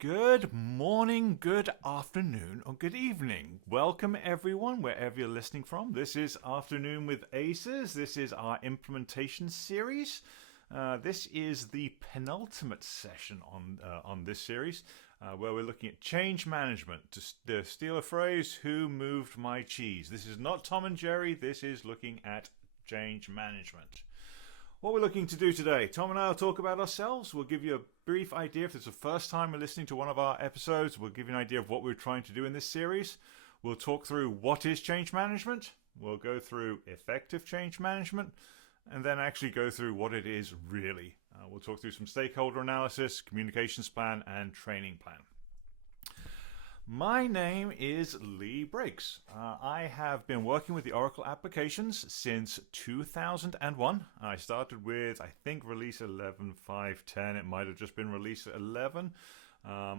Good morning, good afternoon, or good evening. Welcome, everyone, wherever you're listening from. This is Afternoon with Aces. This is our implementation series. This is the penultimate session on this series, where we're looking at change management. To steal a phrase, who moved my cheese? This is not Tom and Jerry. This is looking at change management. What we're looking to do today, Tom and I will talk about ourselves. We'll give you a brief idea if it's the first time we're listening to one of our episodes. We'll give you an idea of what we're trying to do in this series. We'll talk through what is change management. We'll go through effective change management, and then actually go through what it is really. We'll talk through some stakeholder analysis, communications plan, and training plan. My name is Lee Briggs. I have been working with the Oracle applications since 2001. I started with, I think, release 11.5.10. It might have just been release 11.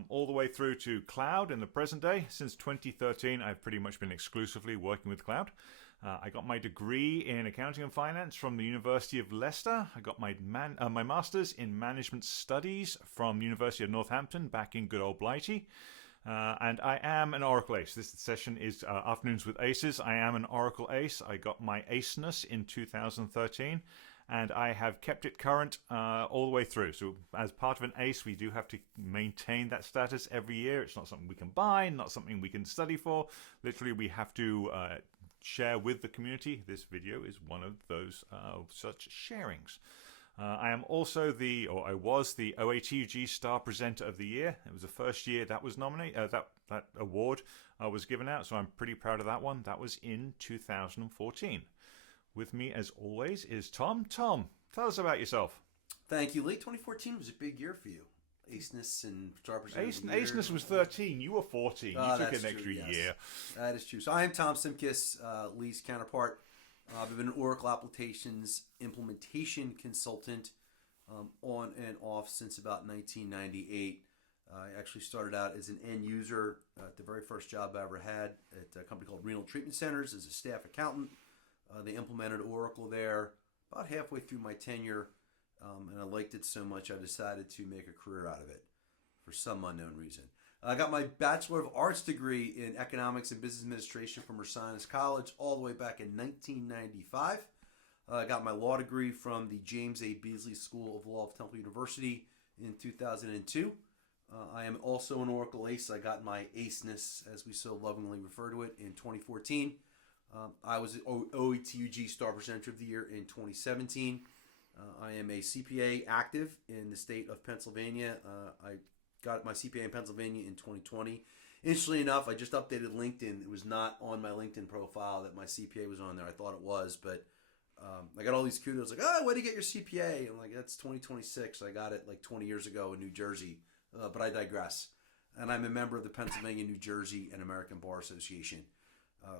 All the way through to cloud in the present day. Since 2013, I've pretty much been exclusively working with cloud. I got my degree in accounting and finance from the University of Leicester. I got my master's in management studies from the University of Northampton back in good old Blighty. And I am an Oracle Ace. This session is Afternoons with Aces. I am an Oracle Ace. I got my Aceness in 2013, and I have kept it current all the way through. So as part of an Ace, we do have to maintain that status every year. It's not something we can buy, not something we can study for. Literally, we have to share with the community. This video is one of those such sharings. I am also I was the OATUG Star Presenter of the Year. It was the first year that was nominated, that award was given out, so I'm pretty proud of that one. That was in 2014. With me, as always, is Tom. Tom, tell us about yourself. Thank you, Lee. 2014 was a big year for you. Aceness and Star Presenter of the Year. Aceness was 13. You were 14. You took an extra year. That is true. So I am Tom Simkiss, Lee's counterpart. I've been an Oracle Applications implementation consultant on and off since about 1998. I actually started out as an end user at the very first job I ever had at a company called Renal Treatment Centers as a staff accountant. They implemented Oracle there about halfway through my tenure, and I liked it so much I decided to make a career out of it for some unknown reason. I got my Bachelor of Arts degree in Economics and Business Administration from Ursinus College all the way back in 1995. I got my law degree from the James A. Beasley School of Law of Temple University in 2002. I am also an Oracle Ace. I got my Aceness, as we so lovingly refer to it, in 2014. I was OETUG Star Presenter of the Year in 2017. I am a CPA active in the state of Pennsylvania. I got my CPA in Pennsylvania in 2020. Interestingly enough, I just updated LinkedIn. It was not on my LinkedIn profile that my CPA was on there. I thought it was, but I got all these kudos like, oh, where do you get your CPA? I'm like, that's 2026. I got it like 20 years ago in New Jersey, but I digress. And I'm a member of the Pennsylvania, New Jersey, and American Bar Association.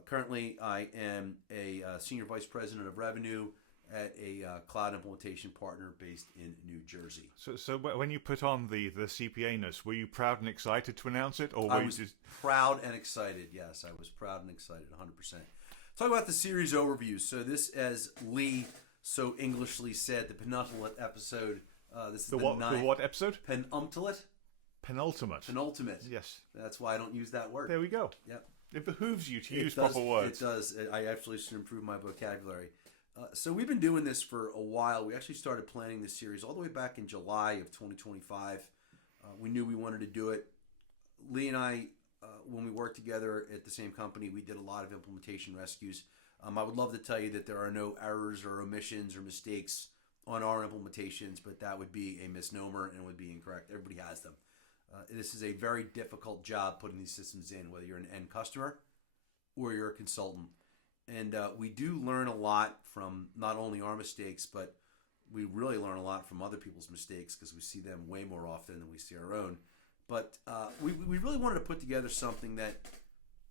Currently, I am a Senior Vice President of Revenue at a cloud implementation partner based in New Jersey. So when you put on the CPA-ness, were you proud and excited to announce it, or were I was proud and excited? Yes, I was proud and excited, 100%. Talk about the series overview. So this, as Lee so Englishly said, the penultimate episode. This is the what episode? Penultimate. Penultimate. Yes. That's why I don't use that word. There we go. Yep. It behooves you to use proper words. It does. I actually should improve my vocabulary. So we've been doing this for a while. We actually started planning this series all the way back in July of 2025. We knew we wanted to do it. Lee and I, when we worked together at the same company, we did a lot of implementation rescues. I would love to tell you that there are no errors or omissions or mistakes on our implementations, but that would be a misnomer and would be incorrect. Everybody has them. This is a very difficult job putting these systems in, whether you're an end customer or you're a consultant. And we do learn a lot from not only our mistakes, but we really learn a lot from other people's mistakes because we see them way more often than we see our own. But we really wanted to put together something that,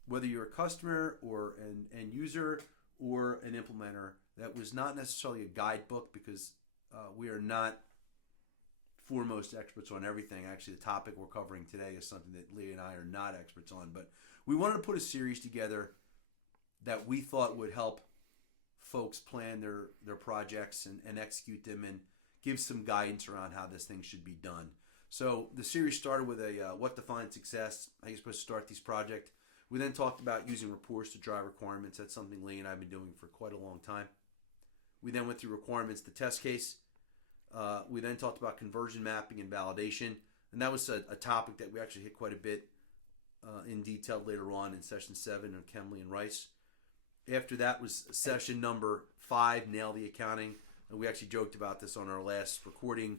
whether you're a customer or an end user or an implementer, that was not necessarily a guidebook, because we are not foremost experts on everything. Actually, the topic we're covering today is something that Lee and I are not experts on. But we wanted to put a series together that we thought would help folks plan their projects and execute them and give some guidance around how this thing should be done. So the series started with a what defines success, how you're supposed to start these projects. We then talked about using reports to drive requirements. That's something Lee and I have been doing for quite a long time. We then went through requirements to test case. We then talked about conversion mapping and validation. And that was a topic that we actually hit quite a bit in detail later on in session 7 of Kemley and Rice. After that was session number 5, Nail the Accounting. And we actually joked about this on our last recording.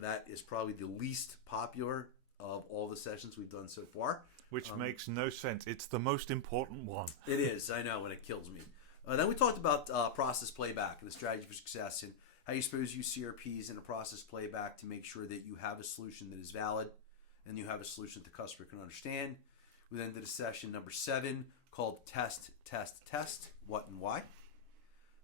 That is probably the least popular of all the sessions we've done so far. Which makes no sense. It's the most important one. It is, I know, and it kills me. Then we talked about process playback and the strategy for success and how you suppose use CRPs in a process playback to make sure that you have a solution that is valid and you have a solution that the customer can understand. We then did a session number 7 called Test, Test, Test, What and Why.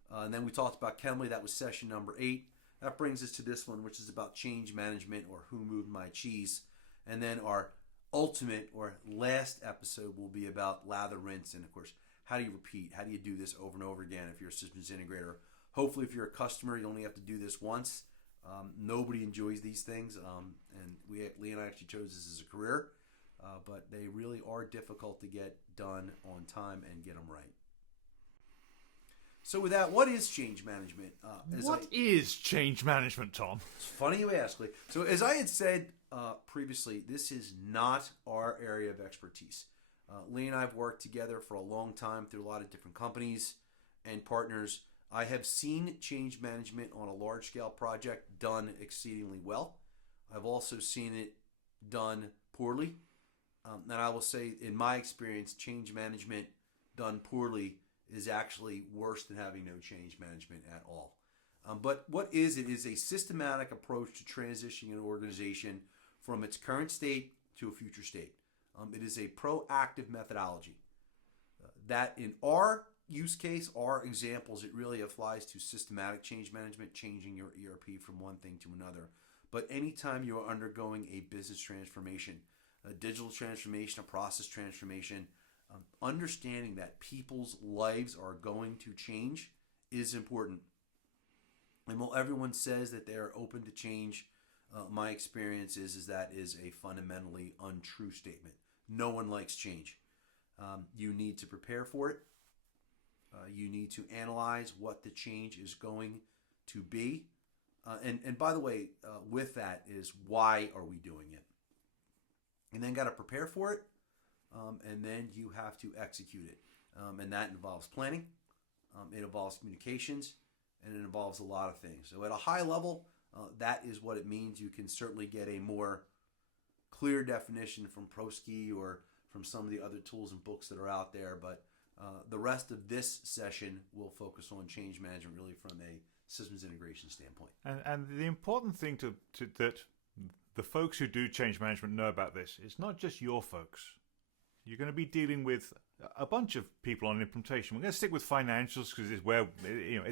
And then we talked about Kemley. That was session number 8. That brings us to this one, which is about change management, or who moved my cheese. And then our ultimate or last episode will be about lather, rinse, and of course, how do you repeat? How do you do this over and over again if you're a systems integrator? Hopefully, if you're a customer, you only have to do this once. Nobody enjoys these things, and Lee and I actually chose this as a career, but they really are difficult to get done on time and get them right. So with that, what is change management? What is change management, Tom? It's funny you ask, Lee. So as I had said previously, this is not our area of expertise. Lee and I have worked together for a long time through a lot of different companies and partners. I have seen change management on a large-scale project done exceedingly well. I've also seen it done poorly. And I will say, in my experience, change management done poorly is actually worse than having no change management at all. But what is it? It is a systematic approach to transitioning an organization from its current state to a future state. It is a proactive methodology that in our use case, our examples, it really applies to systematic change management, changing your ERP from one thing to another. But anytime you are undergoing a business transformation, a digital transformation, a process transformation, understanding that people's lives are going to change is important. And while everyone says that they are open to change, my experience is that is a fundamentally untrue statement. No one likes change. You need to prepare for it. You need to analyze what the change is going to be. And by the way, with that is, why are we doing it? And then got to prepare for it. And then you have to execute it. And that involves planning. It involves communications. And it involves a lot of things. So at a high level, that is what it means. You can certainly get a more clear definition from Prosky or from some of the other tools and books that are out there. But the rest of this session will focus on change management really from a systems integration standpoint. And the important thing that the folks who do change management know about this, it's not just your folks. You're going to be dealing with a bunch of people on implementation. We're going to stick with financials because it's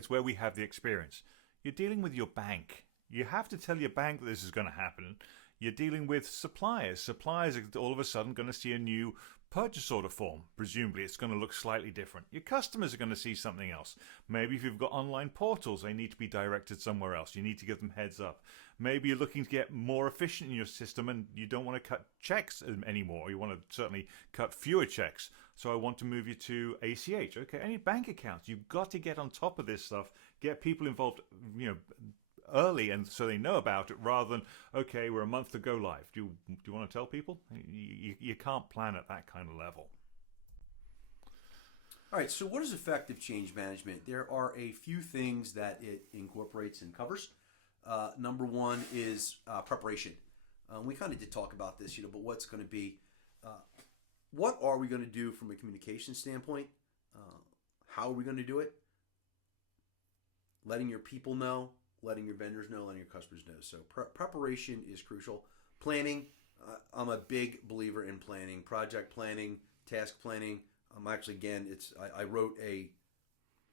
where we have the experience. You're dealing with your bank. You have to tell your bank that this is going to happen. You're dealing with suppliers. Suppliers are all of a sudden going to see a new purchase order form. Presumably it's going to look slightly different. Your customers are going to see something else. Maybe if you've got online portals, they need to be directed somewhere else. You need to give them heads up. Maybe you're looking to get more efficient in your system and you don't want to cut checks anymore. You want to certainly cut fewer checks. So I want to move you to ACH. Okay, any bank accounts. You've got to get on top of this stuff. Get people involved, early, and so they know about it, rather than, okay, we're a month to go live. Do you want to tell people? You can't plan at that kind of level. All right, so what is effective change management? There are a few things that it incorporates and covers. Number one is preparation. We kind of did talk about this, but what's going to be, what are we going to do from a communication standpoint? How are we going to do it? Letting your people know, letting your vendors know, letting your customers know. So preparation is crucial. Planning, I'm a big believer in planning, project planning, task planning. Actually, again, I wrote a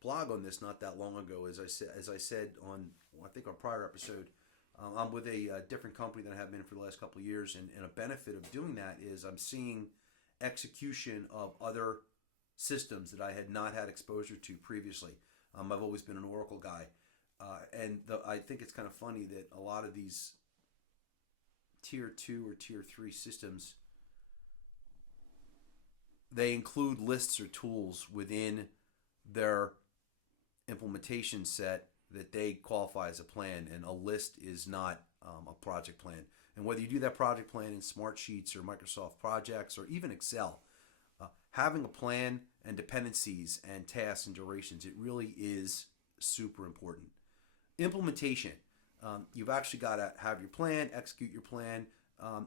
blog on this not that long ago. As I said on, I think, our prior episode, I'm with a different company than I have been for the last couple of years, and a benefit of doing that is I'm seeing execution of other systems that I had not had exposure to previously. I've always been an Oracle guy. I think it's kind of funny that a lot of these tier 2 or tier 3 systems, they include lists or tools within their implementation set that they qualify as a plan, and a list is not a project plan. And whether you do that project plan in Smartsheets or Microsoft Projects or even Excel, having a plan and dependencies and tasks and durations, it really is super important. Implementation, you've actually got to have your plan, execute your plan,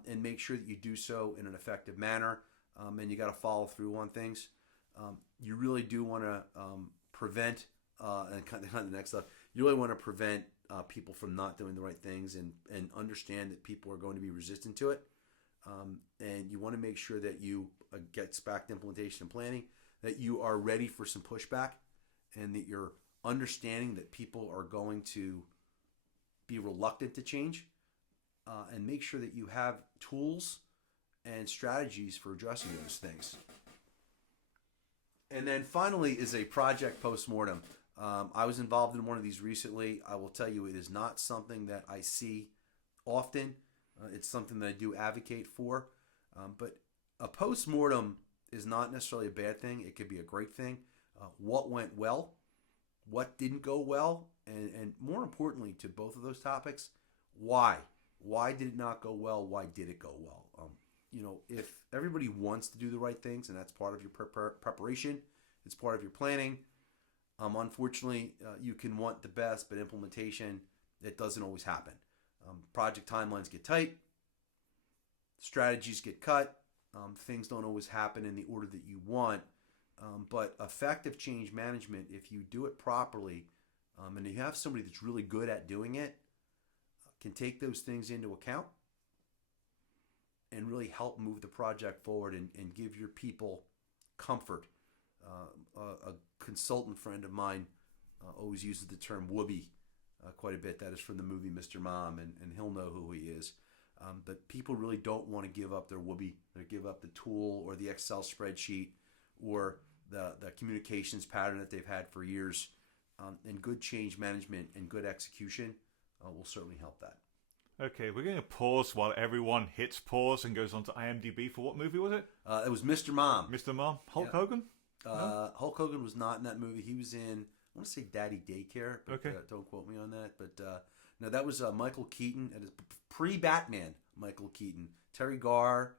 and make sure that you do so in an effective manner, and you got to follow through on things. You really do want to prevent, and kind of the next stuff, you really want to prevent people from not doing the right things, and understand that people are going to be resistant to it. And you want to make sure that you gets back to implementation and planning, that you are ready for some pushback, and that you're understanding that people are going to be reluctant to change, and make sure that you have tools and strategies for addressing those things. And then finally is a project postmortem. I was involved in one of these recently. I will tell you, it is not something that I see often. It's something that I do advocate for. But a postmortem is not necessarily a bad thing. It could be a great thing. What went well? What didn't go well? And more importantly to both of those topics, why? Why did it not go well? Why did it go well? If everybody wants to do the right things, and that's part of your preparation, it's part of your planning. Unfortunately, you can want the best, but implementation, it doesn't always happen. Project timelines get tight, strategies get cut, things don't always happen in the order that you want. But effective change management, if you do it properly, and you have somebody that's really good at doing it, can take those things into account and really help move the project forward, and give your people comfort. A consultant friend of mine always uses the term whoopee quite a bit. That is from the movie Mr. Mom, and he'll know who he is. But people really don't want to give up their whoopee, or give up the tool or the Excel spreadsheet or the communications pattern that they've had for years. And good change management and good execution will certainly help that. Okay, we're going to pause while everyone hits pause and goes on to IMDb for what movie was it? It was Mr. Mom. Mr. Mom? Hulk Hogan? No? Hulk Hogan was not in that movie. He was in, I want to say Daddy Daycare, but okay. Don't quote me on that. But no, that was Michael Keaton. It is pre-Batman Michael Keaton. Terry Garr,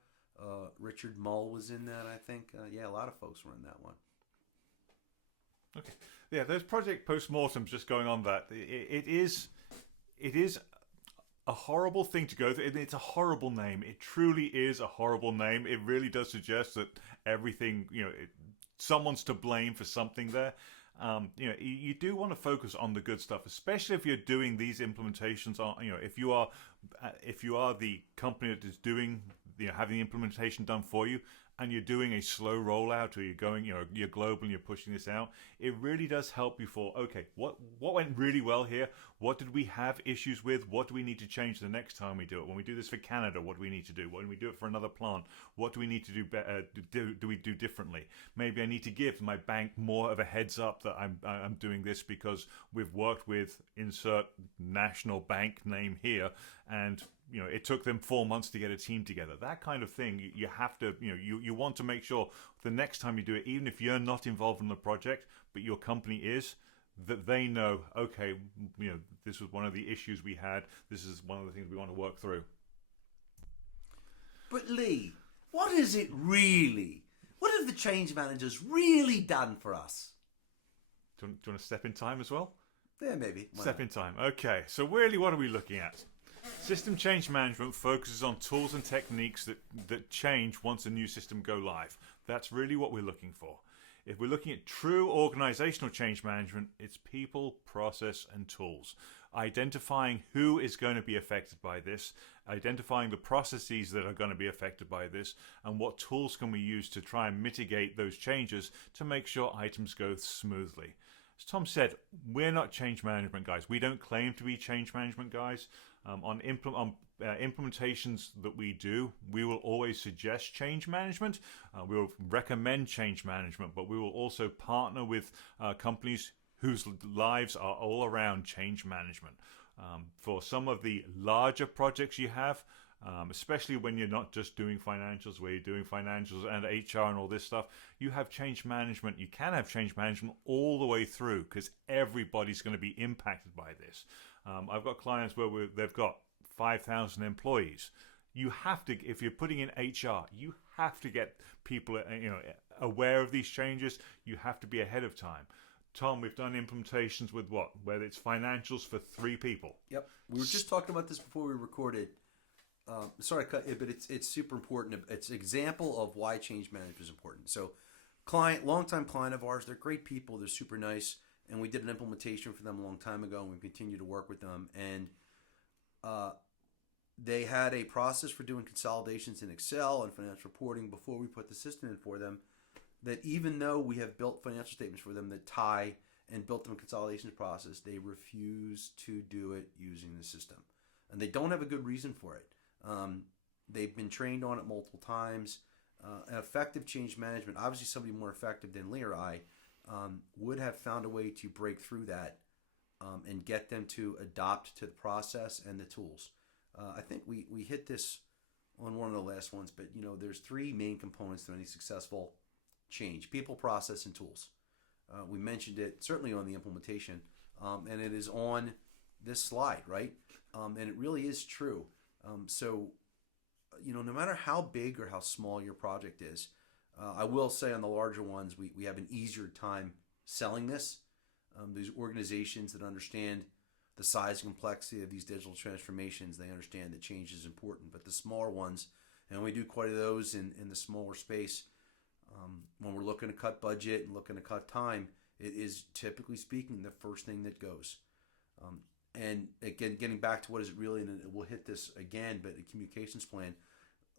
Richard Mull was in that, I think. A lot of folks were in that one. Okay. Yeah, there's Project Postmortems just going on that. It is a horrible thing to go through. It's a horrible name. It truly is a horrible name. It really does suggest that everything, someone's to blame for something there. You do want to focus on the good stuff, especially if you're doing these implementations. If you are the company that is doing, having the implementation done for you, and you're doing a slow rollout, or you're going, you're global and you're pushing this out, it really does help you for, okay, what went really well here? What did we have issues with? What do we need to change the next time we do it? When we do this for Canada, what do we need to do? When we do it for another plant, what do we need to do better? Do we do differently? Maybe I need to give my bank more of a heads up that I'm doing this because we've worked with insert national bank name here, and it took them 4 months to get a team together. That kind of thing, you have to, you want to make sure the next time you do it, even if you're not involved in the project, but your company is, that they know, okay, this was one of the issues we had. This is one of the things we want to work through. But Lee, what is it really? What have the change managers really done for us? Do you want to step in time as well? Yeah, maybe. Step in time. Okay, so really what are we looking at? System change management focuses on tools and techniques that change once a new system go live. That's really what we're looking for. If we're looking at true organizational change management, it's people, process, and tools. Identifying who is going to be affected by this, identifying the processes that are going to be affected by this, and what tools can we use to try and mitigate those changes to make sure items go smoothly. As Tom said, we're not change management guys. We don't claim to be change management guys. On implementations that we do, we will always suggest change management. We will recommend change management, but we will also partner with companies whose lives are all around change management. For some of the larger projects you have, especially when you're not just doing financials, where you're doing financials and HR and all this stuff. You have change management. You can have change management all the way through because everybody's going to be impacted by this. I've got clients where they've got 5,000 employees. You have to, if you're putting in HR, you have to get people, aware of these changes. You have to be ahead of time. Tom, we've done implementations with what? Whether it's financials for 3 people. Yep. We were just talking about this before we recorded. Sorry to cut you, but it's super important. It's an example of why change management is important. So, longtime client of ours, they're great people. They're super nice. And we did an implementation for them a long time ago, and we continue to work with them. And they had a process for doing consolidations in Excel and financial reporting before we put the system in for them, that even though we have built financial statements for them that tie and built them a consolidations process, they refuse to do it using the system. And they don't have a good reason for it. They've been trained on it multiple times. Effective change management, obviously somebody more effective than Lee or I, would have found a way to break through that and get them to adopt to the process and the tools. I think we hit this on one of the last ones, but there's 3 main components to any successful change: people, process, and tools. We mentioned it certainly on the implementation, and it is on this slide, right? And it really is true. So, no matter how big or how small your project is, I will say on the larger ones, we have an easier time selling this. These organizations that understand the size and complexity of these digital transformations, they understand that change is important. But the smaller ones, and we do quite a those in the smaller space, when we're looking to cut budget and looking to cut time, it is typically speaking the first thing that goes. And again, getting back to what is it really, and we'll hit this again, but a communications plan.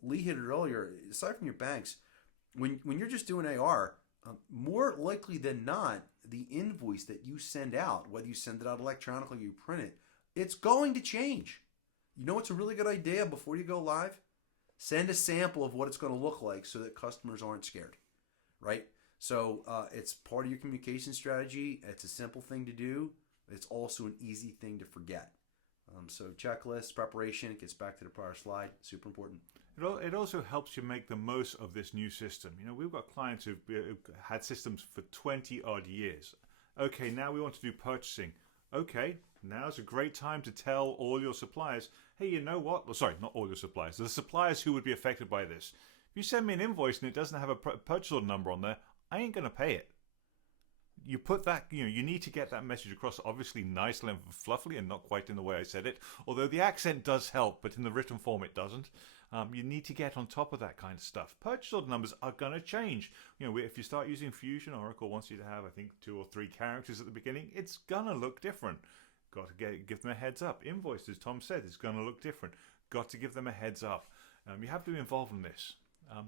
Lee hit it earlier. Aside from your banks, when you're just doing AR, more likely than not, the invoice that you send out, whether you send it out electronically or you print it, it's going to change. You know what's a really good idea before you go live? Send a sample of what it's going to look like so that customers aren't scared, right? So it's part of your communication strategy. It's a simple thing to do. It's also an easy thing to forget. So checklist, preparation, it gets back to the prior slide, super important. It also helps you make the most of this new system. We've got clients who've had systems for 20 odd years. Okay, now we want to do purchasing. Okay, now's a great time to tell all your suppliers, hey, you know what? Well, sorry, not all your suppliers. The suppliers who would be affected by this. If you send me an invoice and it doesn't have a purchase order number on there, I ain't going to pay it. You put that, you need to get that message across, obviously nicely and fluffily and not quite in the way I said it, although the accent does help, but in the written form it doesn't. You need to get on top of that kind of stuff. Purchase order numbers are going to change. If you start using Fusion, Oracle wants you to have, I think, 2 or 3 characters at the beginning. It's going to look different. Got to give them a heads up. Invoices, Tom said, it's going to look different. Got to give them a heads up. You have to be involved in this.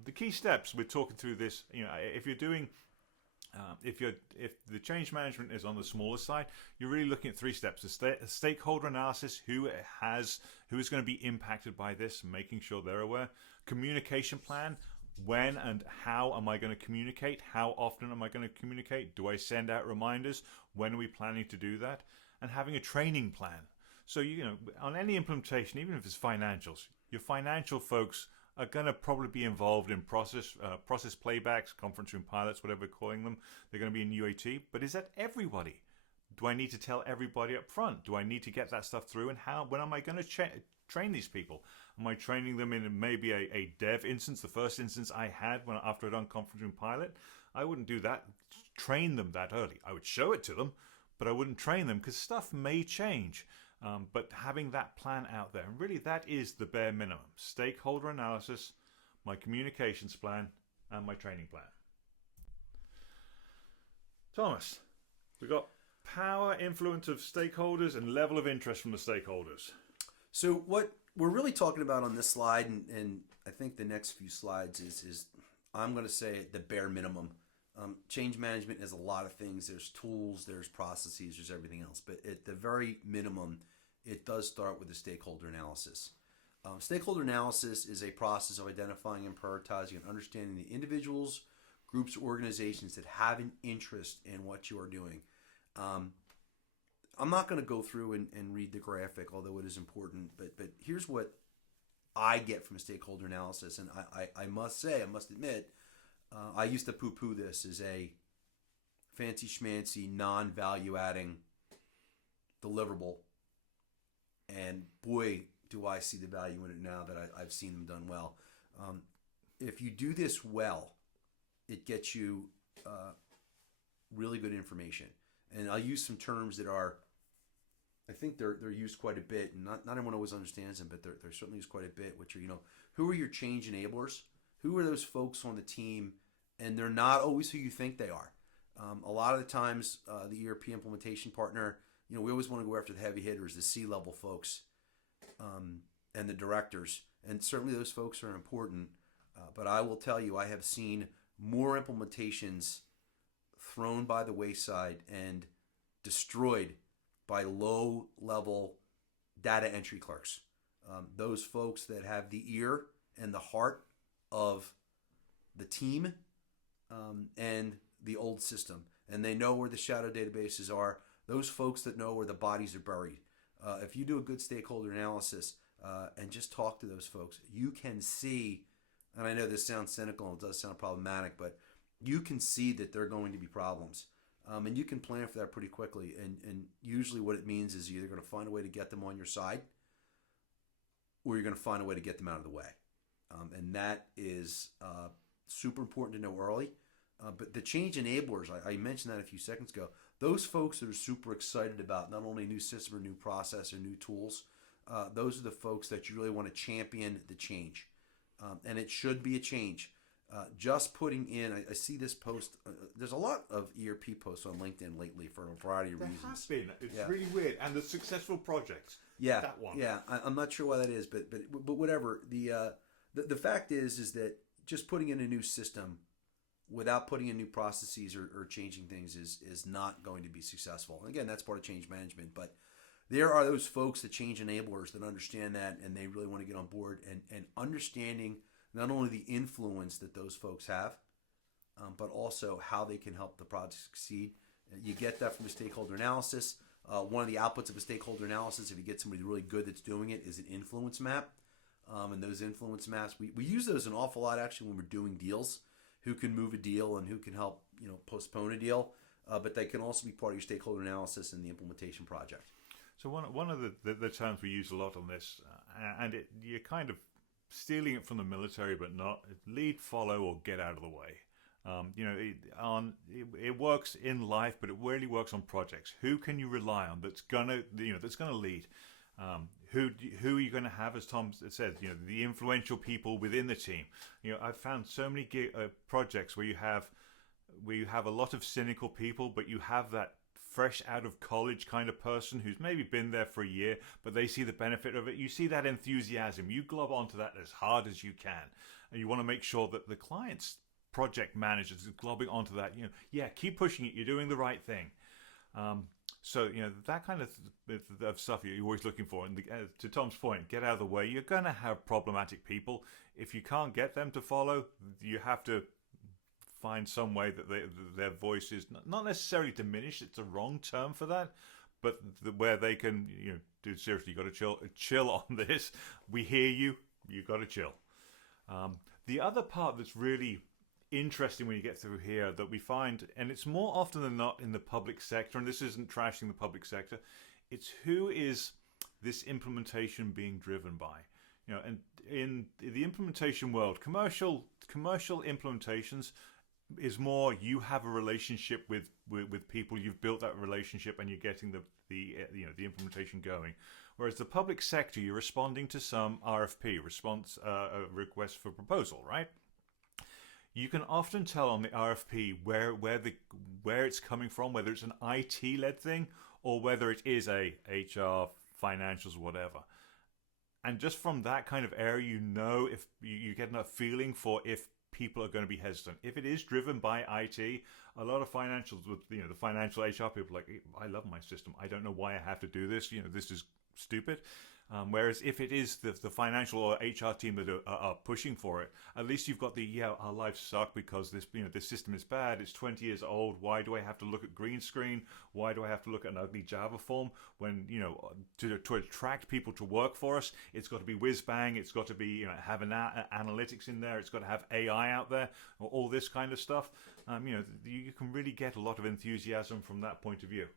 The key steps, we're talking through this, if you're doing... if the change management is on the smaller side, you're really looking at 3 steps: a stakeholder analysis, who is going to be impacted by this, making sure they're aware; communication plan, when and how am I going to communicate, how often am I going to communicate, do I send out reminders, when are we planning to do that; and having a training plan. So on any implementation, even if it's financials, your financial folks are going to probably be involved in process playbacks, conference room pilots, whatever we're calling them. They're going to be in UAT. But is that everybody? Do I need to tell everybody up front? Do I need to get that stuff through? And when am I going to train these people? Am I training them in maybe a dev instance, the first instance I had after I'd done conference room pilot? I wouldn't do that, train them that early. I would show it to them, but I wouldn't train them because stuff may change. But having that plan out there, and really that is the bare minimum: stakeholder analysis, my communications plan, and my training plan. Thomas, we've got power, influence of stakeholders, and level of interest from the stakeholders. So what we're really talking about on this slide, and I think the next few slides is I'm going to say the bare minimum. Change management is a lot of things. There's tools, there's processes, there's everything else. But at the very minimum, it does start with a stakeholder analysis. Stakeholder analysis is a process of identifying and prioritizing and understanding the individuals, groups, organizations that have an interest in what you are doing. I'm not going to go through and read the graphic, although it is important, but here's what I get from a stakeholder analysis. And I must admit, I used to poo-poo this as a fancy schmancy, non-value adding deliverable. And boy, do I see the value in it now that I've seen them done well. If you do this well, it gets you really good information. And I'll use some terms that are, I think they're used quite a bit, and not everyone always understands them, but they're certainly used quite a bit, which are, who are your change enablers? Who are those folks on the team? And they're not always who you think they are. A lot of the times, the ERP implementation partner, we always want to go after the heavy hitters, the C-level folks, and the directors. And certainly those folks are important. But I will tell you, I have seen more implementations thrown by the wayside and destroyed by low-level data entry clerks. Those folks that have the ear and the heart of the team and the old system. And they know where the shadow databases are. Those folks that know where the bodies are buried. If you do a good stakeholder analysis and just talk to those folks, you can see, and I know this sounds cynical and it does sound problematic, but you can see that there are going to be problems. And you can plan for that pretty quickly. And usually what it means is you're either going to find a way to get them on your side or you're going to find a way to get them out of the way. And that is super important to know early. But the change enablers, I mentioned that a few seconds ago, those folks that are super excited about not only a new system or new process or new tools, those are the folks that you really want to champion the change. And it should be a change. Just putting in, I see this post, there's a lot of ERP posts on LinkedIn lately for a variety of reasons. There has been. It's really weird. And the successful projects. Yeah, that one. Yeah, I'm not sure why that is, but whatever. The fact is that just putting in a new system without putting in new processes or changing things is not going to be successful. And again, that's part of change management. But there are those folks, the change enablers, that understand that and they really want to get on board and understanding not only the influence that those folks have, but also how they can help the project succeed. You get that from a stakeholder analysis. One of the outputs of a stakeholder analysis, if you get somebody really good that's doing it, is an influence map. And those influence maps, we use those an awful lot actually when we're doing deals. Who can move a deal and who can help postpone a deal, but they can also be part of your stakeholder analysis in the implementation project. So one of the terms we use a lot on this, and you're kind of stealing it from the military, but not lead, follow, or get out of the way. It works in life, but it really works on projects. Who can you rely on that's gonna lead? Who are you going to have, as Tom said, the influential people within the team. I've found so many projects where you have a lot of cynical people, but you have that fresh out of college kind of person who's maybe been there for a year, but they see the benefit of it. You see that enthusiasm. You glob onto that as hard as you can. And you want to make sure that the client's project managers is globbing onto that. Keep pushing it. You're doing the right thing. So, that kind of stuff you're always looking for. And to Tom's point, get out of the way. You're going to have problematic people. If you can't get them to follow, you have to find some way that their voice is not necessarily diminished. It's a wrong term for that. But where they can, dude, seriously, you got to chill on this. We hear you. You got to chill. The other part that's really interesting when you get through here that we find, and it's more often than not in the public sector, and this isn't trashing the public sector, it's who is this implementation being driven by. And in the implementation world, commercial implementations is more you have a relationship with people, you've built that relationship, and you're getting the implementation going. Whereas the public sector, you're responding to some RFP a request for proposal, right? You can often tell on the RFP where it's coming from, whether it's an IT-led thing or whether it is a HR, financials, whatever. And just from that kind of area, if you get enough feeling for if people are going to be hesitant. If it is driven by IT, a lot of financials, the financial HR people are like, I love my system. I don't know why I have to do this. This is stupid. Whereas if it is the financial or HR team that are pushing for it, at least you've got our lives suck because this system is bad. It's 20 years old. Why do I have to look at green screen? Why do I have to look at an ugly Java form when to attract people to work for us? It's got to be whiz bang. It's got to be have analytics in there. It's got to have AI out there. All this kind of stuff. You can really get a lot of enthusiasm from that point of view.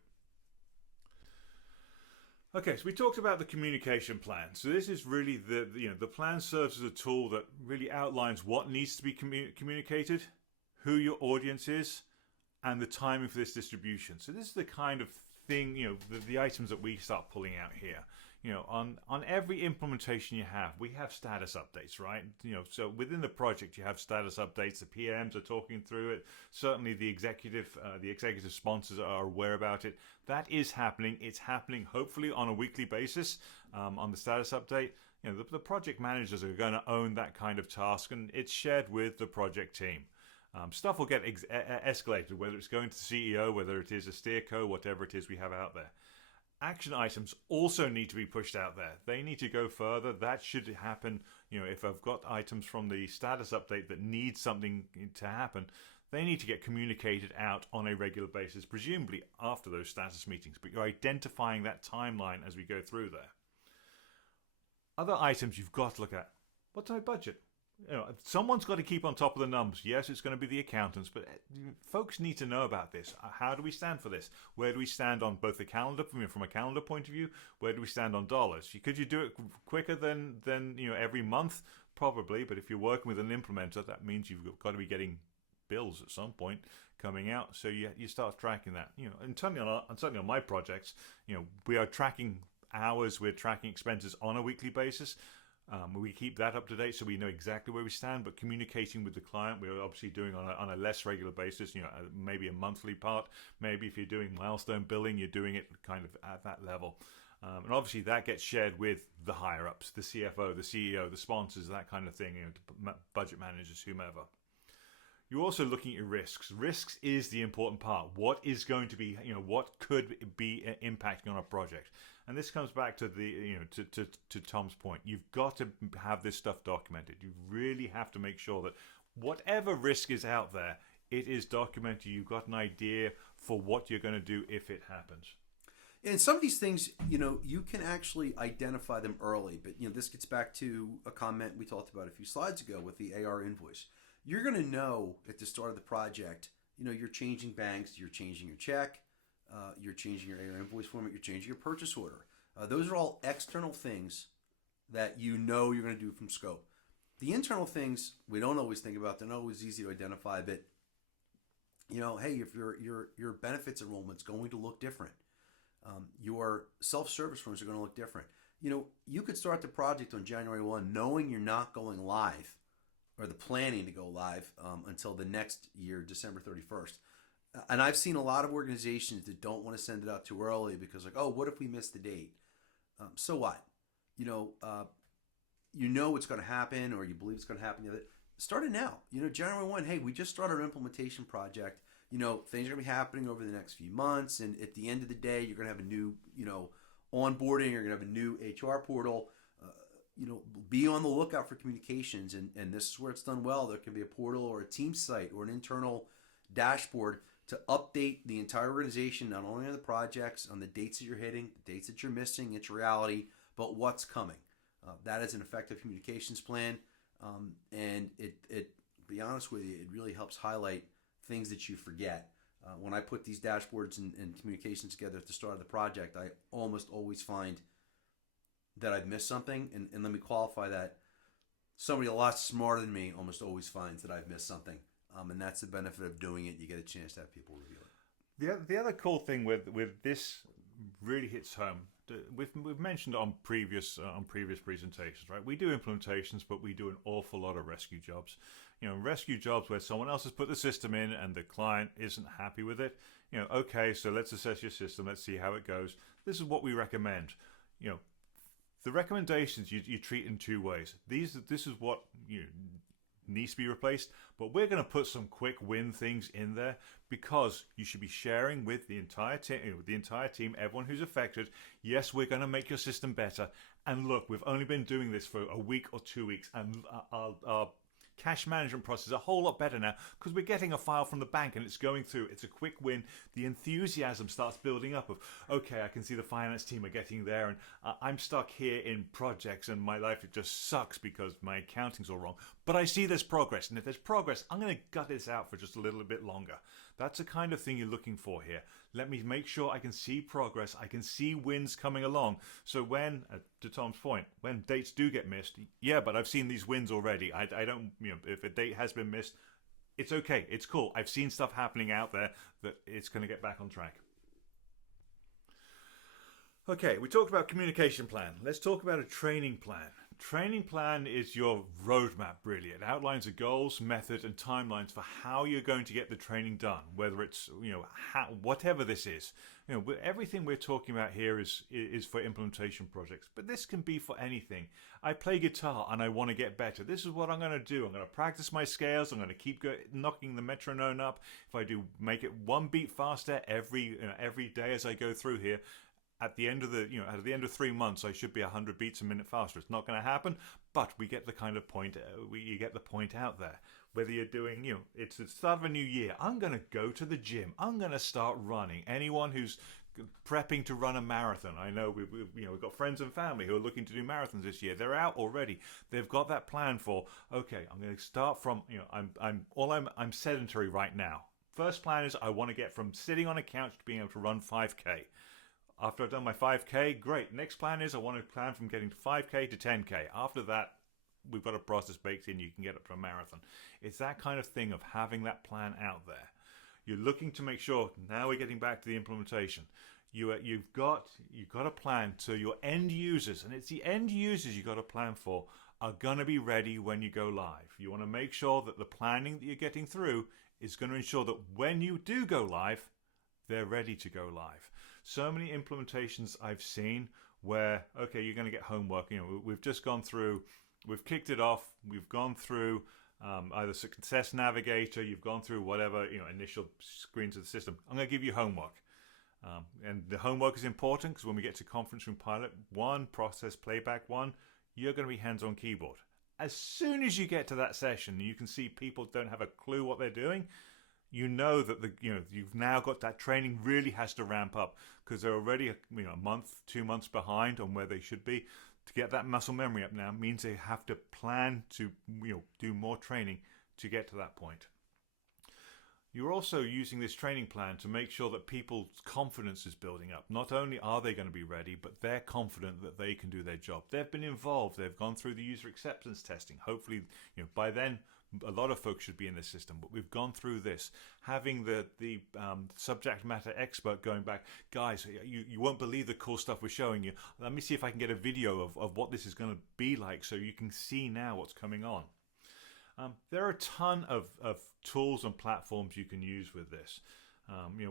Okay, so we talked about the communication plan. So this is really the plan serves as a tool that really outlines what needs to be communicated, who your audience is, and the timing for this distribution. So this is the kind of thing, the items that we start pulling out here. On every implementation you have, we have status updates, right? So within the project, you have status updates. The PMs are talking through it. Certainly, the executive sponsors are aware about it. That is happening. It's happening hopefully on a weekly basis on the status update. The project managers are going to own that kind of task, and it's shared with the project team. Stuff will get escalated, whether it's going to the CEO, whether it is a steerco, whatever it is we have out there. Action items also need to be pushed out there. They need to go further. That should happen. If I've got items from the status update that need something to happen, they need to get communicated out on a regular basis, presumably after those status meetings. But you're identifying that timeline as we go through there. Other items you've got to look at. What's my budget? Someone's got to keep on top of the numbers. Yes, it's going to be the accountants, but folks need to know about this. How do we stand for this? Where do we stand on both the calendar, from a calendar point of view? Where do we stand on dollars? Could you do it quicker than every month? Probably, but if you're working with an implementer, that means you've got to be getting bills at some point coming out. So you start tracking that. And certainly on my projects, we are tracking hours, we're tracking expenses on a weekly basis. We keep that up to date so we know exactly where we stand, but communicating with the client, we're obviously doing on a less regular basis, maybe a monthly part. Maybe if you're doing milestone billing, you're doing it kind of at that level. And obviously that gets shared with the higher ups, the CFO, the CEO, the sponsors, that kind of thing, budget managers, whomever. You're also looking at your risks. Risks is the important part. What is going to be, what could be impacting on a project? And this comes back to to Tom's point. You've got to have this stuff documented. You really have to make sure that whatever risk is out there, it is documented. You've got an idea for what you're going to do if it happens. And some of these things, you can actually identify them early. But, this gets back to a comment we talked about a few slides ago with the AR invoice. You're going to know at the start of the project, you're changing banks, you're changing your check, you're changing your AR invoice format, you're changing your purchase order. Those are all external things that you're going to do from scope. The internal things we don't always think about. They're not always easy to identify, but hey, if your benefits enrollment's going to look different, your self-service forms are going to look different. You could start the project on January 1 knowing you're not going live, or the planning to go live until the next year, December 31st. And I've seen a lot of organizations that don't want to send it out too early because what if we miss the date? So what? What's going to happen, or you believe it's going to happen. Start it now. January 1, hey, we just started our implementation project. Things are going to be happening over the next few months. And at the end of the day, you're going to have a new, onboarding. You're going to have a new HR portal. Be on the lookout for communications. And this is where it's done well. There can be a portal or a team site or an internal dashboard to update the entire organization, not only on the projects, on the dates that you're hitting, the dates that you're missing, it's reality, but what's coming. That is an effective communications plan. And it, be honest with you, it really helps highlight things that you forget. When I put these dashboards and communications together at the start of the project, I almost always find that I've missed something. And let me qualify that. Somebody a lot smarter than me almost always finds that I've missed something. And that's the benefit of doing it. You get a chance to have people review it. The other cool thing with this really hits home. We've mentioned on previous presentations, right? We do implementations, but we do an awful lot of rescue jobs. Rescue jobs where someone else has put the system in and the client isn't happy with it. Okay, so let's assess your system. Let's see how it goes. This is what we recommend. The recommendations you treat in two ways. This is what needs to be replaced, but we're going to put some quick win things in there because you should be sharing with the entire team, everyone who's affected. Yes, we're going to make your system better. And look, we've only been doing this for a week or 2 weeks, and our cash management process is a whole lot better now because we're getting a file from the bank and it's going through. It's a quick win. The enthusiasm starts building up of, okay, I can see the finance team are getting there, and I'm stuck here in projects and my life, it just sucks because my accounting's all wrong. But I see there's progress, and if there's progress, I'm going to gut this out for just a little bit longer. That's the kind of thing you're looking for here. Let me make sure I can see progress. I can see wins coming along. So when, to Tom's point, when dates do get missed, yeah, but I've seen these wins already. I don't, if a date has been missed, it's okay. It's cool. I've seen stuff happening out there that it's going to get back on track. Okay, we talked about communication plan. Let's talk about a training plan. Training plan is your roadmap, really. It outlines the goals, method, and timelines for how you're going to get the training done. Whether it's whatever this is, everything we're talking about here is for implementation projects. But this can be for anything. I play guitar and I want to get better. This is what I'm going to do. I'm going to practice my scales. I'm going to keep knocking the metronome up. If I do, make it one beat faster every day as I go through here. At the end of at the end of 3 months, I should be 100 beats a minute faster. It's not going to happen, but we get the kind of point. You get the point out there. Whether you're doing, it's the start of a new year. I'm going to go to the gym. I'm going to start running. Anyone who's prepping to run a marathon, I know we've got friends and family who are looking to do marathons this year. They're out already. They've got that plan for. Okay, I'm going to start from. I'm sedentary right now. First plan is I want to get from sitting on a couch to being able to run 5K. After I've done my 5K, great. Next plan is I want to plan from getting to 5K to 10K. After that, we've got a process baked in. You can get up to a marathon. It's that kind of thing of having that plan out there. You're looking to make sure, now we're getting back to the implementation. You've got a plan so your end users, and it's the end users you've got a plan for, are going to be ready when you go live. You want to make sure that the planning that you're getting through is going to ensure that when you do go live, they're ready to go live. So many implementations I've seen where, okay, you're going to get homework. We've just gone through, we've kicked it off, we've gone through either Success Navigator, you've gone through whatever, initial screens of the system. I'm going to give you homework. And the homework is important because when we get to conference room pilot 1, process playback 1, you're going to be hands on keyboard. As soon as you get to that session, you can see people don't have a clue what they're doing. You know that you've now got that training really has to ramp up because they're already a month, 2 months behind on where they should be. To get that muscle memory up now means they have to plan to do more training to get to that point. You're also using this training plan to make sure that people's confidence is building up. Not only are they going to be ready, but they're confident that they can do their job. They've been involved. They've gone through the user acceptance testing. Hopefully, by then, a lot of folks should be in this system, but we've gone through this. Having the subject matter expert going back, guys, you won't believe the cool stuff we're showing you. Let me see if I can get a video of what this is going to be like so you can see now what's coming on. There are a ton of tools and platforms you can use with this.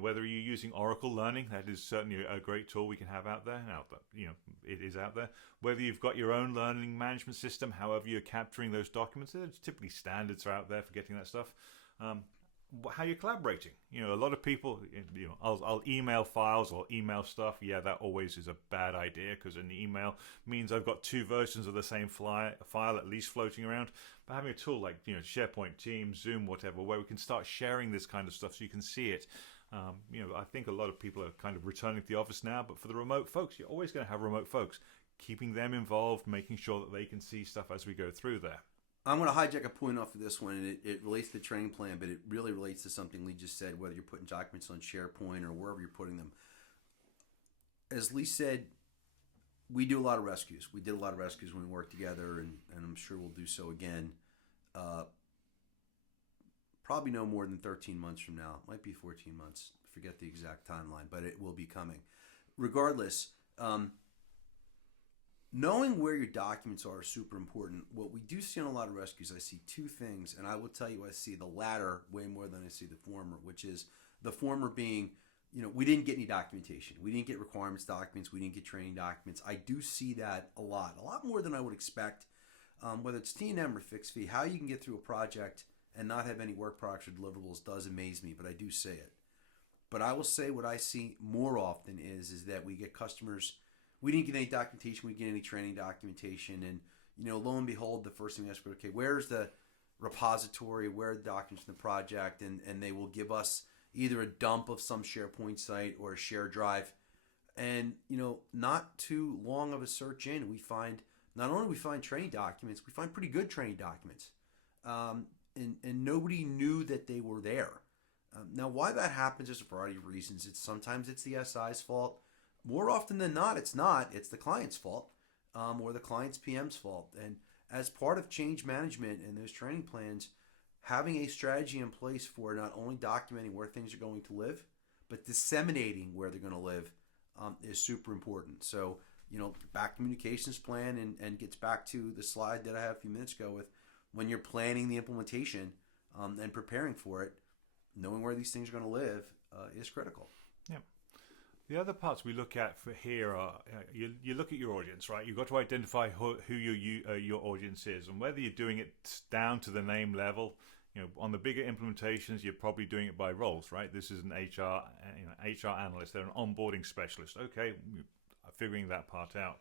Whether you're using Oracle Learning, that is certainly a great tool we can have out there. Now, it is out there. Whether you've got your own learning management system, however you're capturing those documents, there's typically standards are out there for getting that stuff. How you're collaborating. A lot of people, I'll email files or email stuff. Yeah, that always is a bad idea because an email means I've got 2 versions of the same file at least floating around. But having a tool like SharePoint, Teams, Zoom, whatever, where we can start sharing this kind of stuff so you can see it. I think a lot of people are kind of returning to the office now, but for the remote folks, you're always going to have remote folks. Keeping them involved, making sure that they can see stuff as we go through there. I'm going to hijack a point off of this one, and it relates to the training plan, but it really relates to something Lee just said, whether you're putting documents on SharePoint or wherever you're putting them. As Lee said, we do a lot of rescues. We did a lot of rescues when we worked together, and I'm sure we'll do so again. Probably no more than 13 months from now. It might be 14 months. I forget the exact timeline, but it will be coming. Regardless, knowing where your documents are is super important. What we do see on a lot of rescues, I see 2 things, and I will tell you I see the latter way more than I see the former, which is the former being, we didn't get any documentation. We didn't get requirements documents. We didn't get training documents. I do see that a lot more than I would expect. whether it's T&M or fixed fee, how you can get through a project and not have any work products or deliverables does amaze me, but I do say it. But I will say what I see more often is that we get customers, we didn't get any documentation, we didn't get any training documentation, and lo and behold, the first thing we ask for, okay, where's the repository, where are the documents in the project, and they will give us either a dump of some SharePoint site or a shared drive. And not too long of a search in, we find not only we find training documents, we find pretty good training documents, and nobody knew that they were there. Now, why that happens is a variety of reasons. Sometimes it's the SI's fault. More often than not, it's not. It's the client's fault, or the client's PM's fault. And as part of change management and those training plans, having a strategy in place for not only documenting where things are going to live, but disseminating where they're going to live is super important. So, back communications plan and gets back to the slide that I had a few minutes ago with when you're planning the implementation and preparing for it, knowing where these things are going to live is critical. Yeah. The other parts we look at for here are you look at your audience, right? You've got to identify who your audience is, and whether you're doing it down to the name level. On the bigger implementations, you're probably doing it by roles, right? This is an HR analyst. They're an onboarding specialist. Okay, figuring that part out.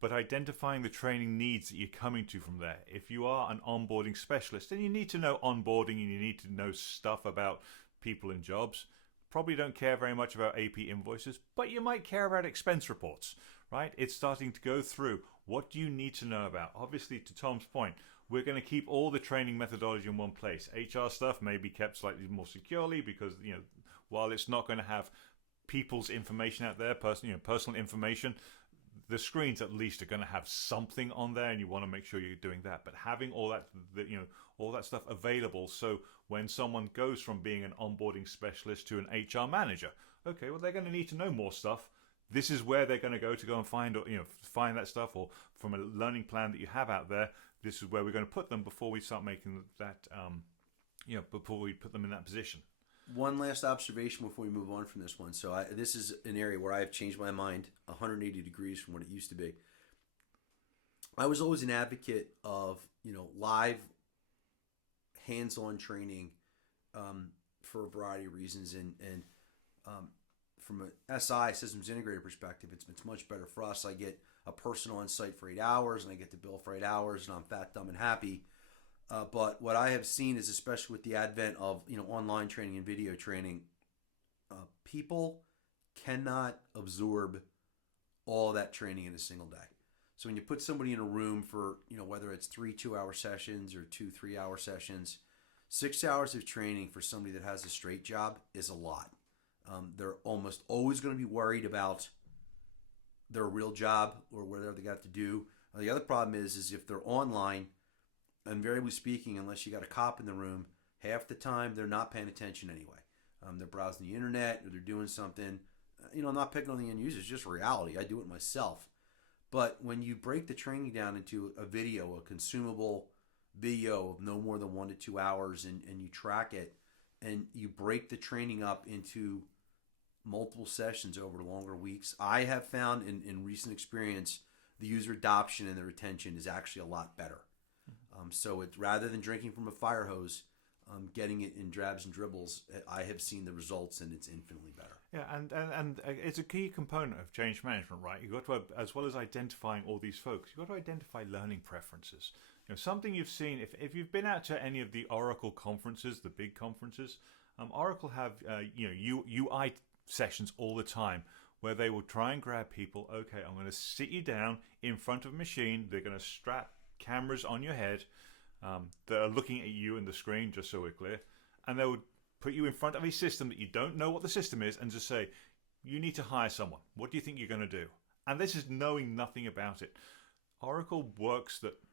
But identifying the training needs that you're coming to from there. If you are an onboarding specialist, then you need to know onboarding and you need to know stuff about people and jobs. Probably don't care very much about AP invoices, but you might care about expense reports, right? It's starting to go through. What do you need to know about? Obviously, to Tom's point, we're going to keep all the training methodology in one place. HR stuff may be kept slightly more securely because, while it's not going to have people's information out there, personal information, the screens at least are going to have something on there, and you want to make sure you're doing that. But having all that stuff available, so when someone goes from being an onboarding specialist to an HR manager, okay, well, they're going to need to know more stuff. This is where they're going to go and find that stuff, or from a learning plan that you have out there, this is where we're going to put them before we start making that, before we put them in that position. One last observation before we move on from this one. So this is an area where I have changed my mind 180 degrees from what it used to be. I was always an advocate of live hands-on training for a variety of reasons, and from a SI systems integrator perspective, it's much better for us. I get a person on site for 8 hours, and I get to bill for 8 hours, and I'm fat, dumb, and happy. But what I have seen is, especially with the advent of online training and video training, people cannot absorb all that training in a single day. So when you put somebody in a room for whether it's 3 2-hour sessions or 2 3-hour sessions, 6 hours of training for somebody that has a straight job is a lot. They're almost always going to be worried about their real job or whatever they got to do. The other problem is if they're online, invariably speaking, unless you got a cop in the room, half the time they're not paying attention anyway. They're browsing the internet or they're doing something. I'm not picking on the end users, it's just reality. I do it myself. But when you break the training down into a video, a consumable video of no more than 1 to 2 hours, and you track it, and you break the training up into multiple sessions over longer weeks, I have found in recent experience, the user adoption and the retention is actually a lot better. So it's rather than drinking from a fire hose, getting it in drabs and dribbles, I have seen the results, and it's infinitely better. Yeah, and it's a key component of change management, right? You've got to, as well as identifying all these folks, you've got to identify learning preferences. Something you've seen, if you've been out to any of the Oracle conferences, the big conferences, Oracle have UI sessions all the time where they will try and grab people. Okay, I'm going to sit you down in front of a machine. They're going to strap cameras on your head that are looking at you and the screen, just so we're clear, and they would put you in front of a system that you don't know what the system is and just say, you need to hire someone. What do you think you're going to do? And this is knowing nothing about it. Oracle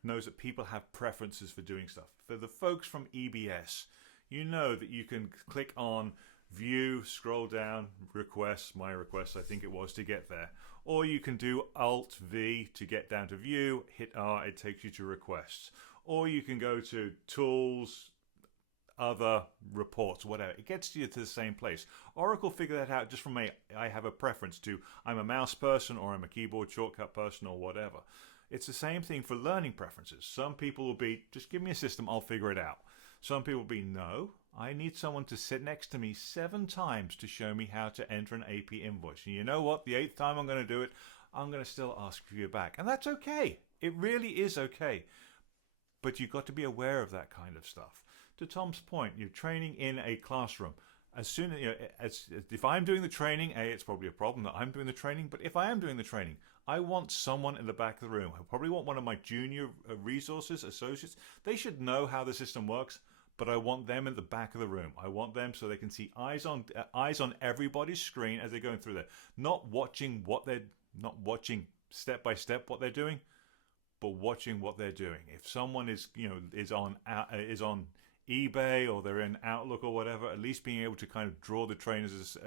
knows that people have preferences for doing stuff. For the folks from EBS, you know that you can click on view, scroll down, requests, my requests I think it was, to get there. Or you can do Alt V to get down to view, hit R, it takes you to requests. Or you can go to tools, other reports, whatever. It gets you to the same place. Oracle figured that out just from I have a preference to, I'm a mouse person or I'm a keyboard shortcut person or whatever. It's the same thing for learning preferences. Some people will be, just give me a system, I'll figure it out. Some people will be, no, I need someone to sit next to me 7 times to show me how to enter an AP invoice. And you know what? The 8th time I'm going to do it, I'm going to still ask for you back. And that's okay. It really is okay. But you've got to be aware of that kind of stuff. To Tom's point, you're training in a classroom. As soon as, if I'm doing the training, it's probably a problem that I'm doing the training. But if I am doing the training, I want someone in the back of the room. I probably want one of my junior resources, associates. They should know how the system works, but I want them in the back of the room. I want them so they can see eyes on everybody's screen as they're going through there, not watching step by step what they're doing, but watching what they're doing. If someone is on eBay or they're in Outlook or whatever, at least being able to kind of draw the trainer's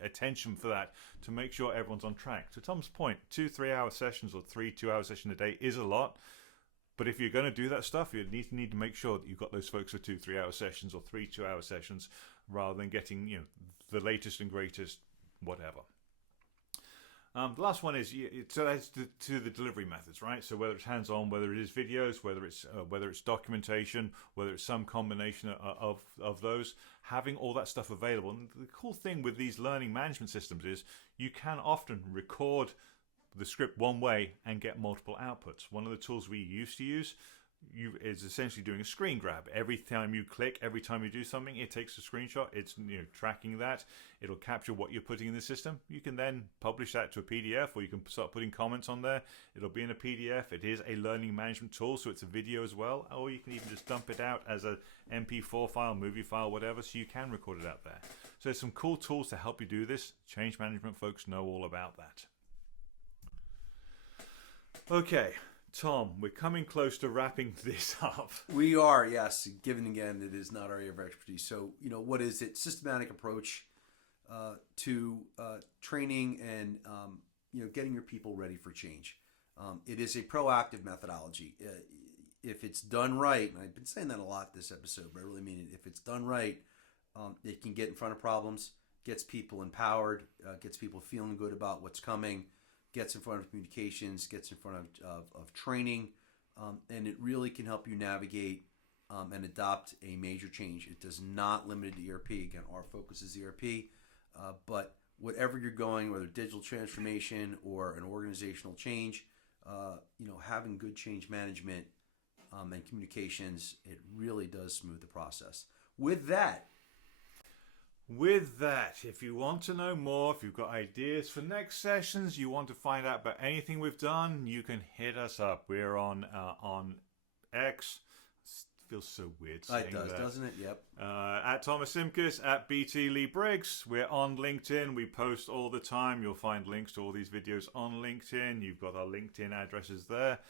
attention for that to make sure everyone's on track. To Tom's point, 2 3-hour sessions or 3 2-hour sessions a day is a lot, but if you're going to do that stuff, you need to make sure that you've got those folks for 2 3-hour sessions or 3 2-hour sessions rather than getting the latest and greatest whatever. The last one is, so that's to the delivery methods, right? So whether it's hands-on, whether it is videos, whether it's documentation, whether it's some combination of those, having all that stuff available. And the cool thing with these learning management systems is you can often record the script one way and get multiple outputs. One of the tools we used to use is essentially doing a screen grab. Every time you click, every time you do something, it takes a screenshot. It's tracking that. It'll capture what you're putting in the system. You can then publish that to a PDF, or you can start putting comments on there. It'll be in a PDF. It is a learning management tool, so it's a video as well. Or you can even just dump it out as a MP4 file, movie file, whatever, so you can record it out there. So there's some cool tools to help you do this. Change management folks know all about that. Okay. Tom, we're coming close to wrapping this up. We are, yes. Given again, it is not our area of expertise. So, what is it? Systematic approach to training and getting your people ready for change. It is a proactive methodology. If it's done right, and I've been saying that a lot this episode, but I really mean it. If it's done right, it can get in front of problems, gets people empowered, gets people feeling good about what's coming, gets in front of communications, gets in front of training, and it really can help you navigate and adopt a major change. It does not limit it to ERP. Again, our focus is ERP, but whatever you're going, whether digital transformation or an organizational change, having good change management and communications, it really does smooth the process. With that, if you want to know more, if you've got ideas for next sessions, you want to find out about anything we've done, you can hit us up. We're on X. It feels so weird saying it does, that. Doesn't it? Yep. At Thomas Simkiss, at BT Lee Briggs. We're on LinkedIn. We post all the time. You'll find links to all these videos on LinkedIn. You've got our LinkedIn addresses there.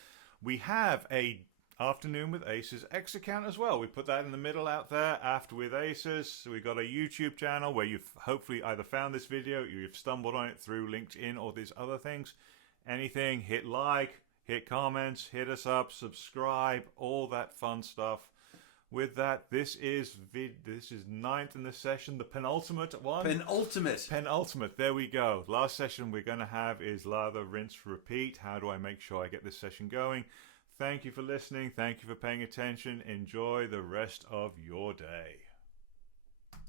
We have a Afternoon with Aces X account as well. We put that in the middle out there, After with Aces. So we've got a YouTube channel where you've hopefully either found this video, you've stumbled on it through LinkedIn or these other things. Anything, hit like, hit comments, hit us up, subscribe, all that fun stuff. With that, this is 9th in the session, the penultimate one. Penultimate, there we go. Last session we're going to have is lather, rinse, repeat. How do I make sure I get this session going? Thank you for listening. Thank you for paying attention. Enjoy the rest of your day.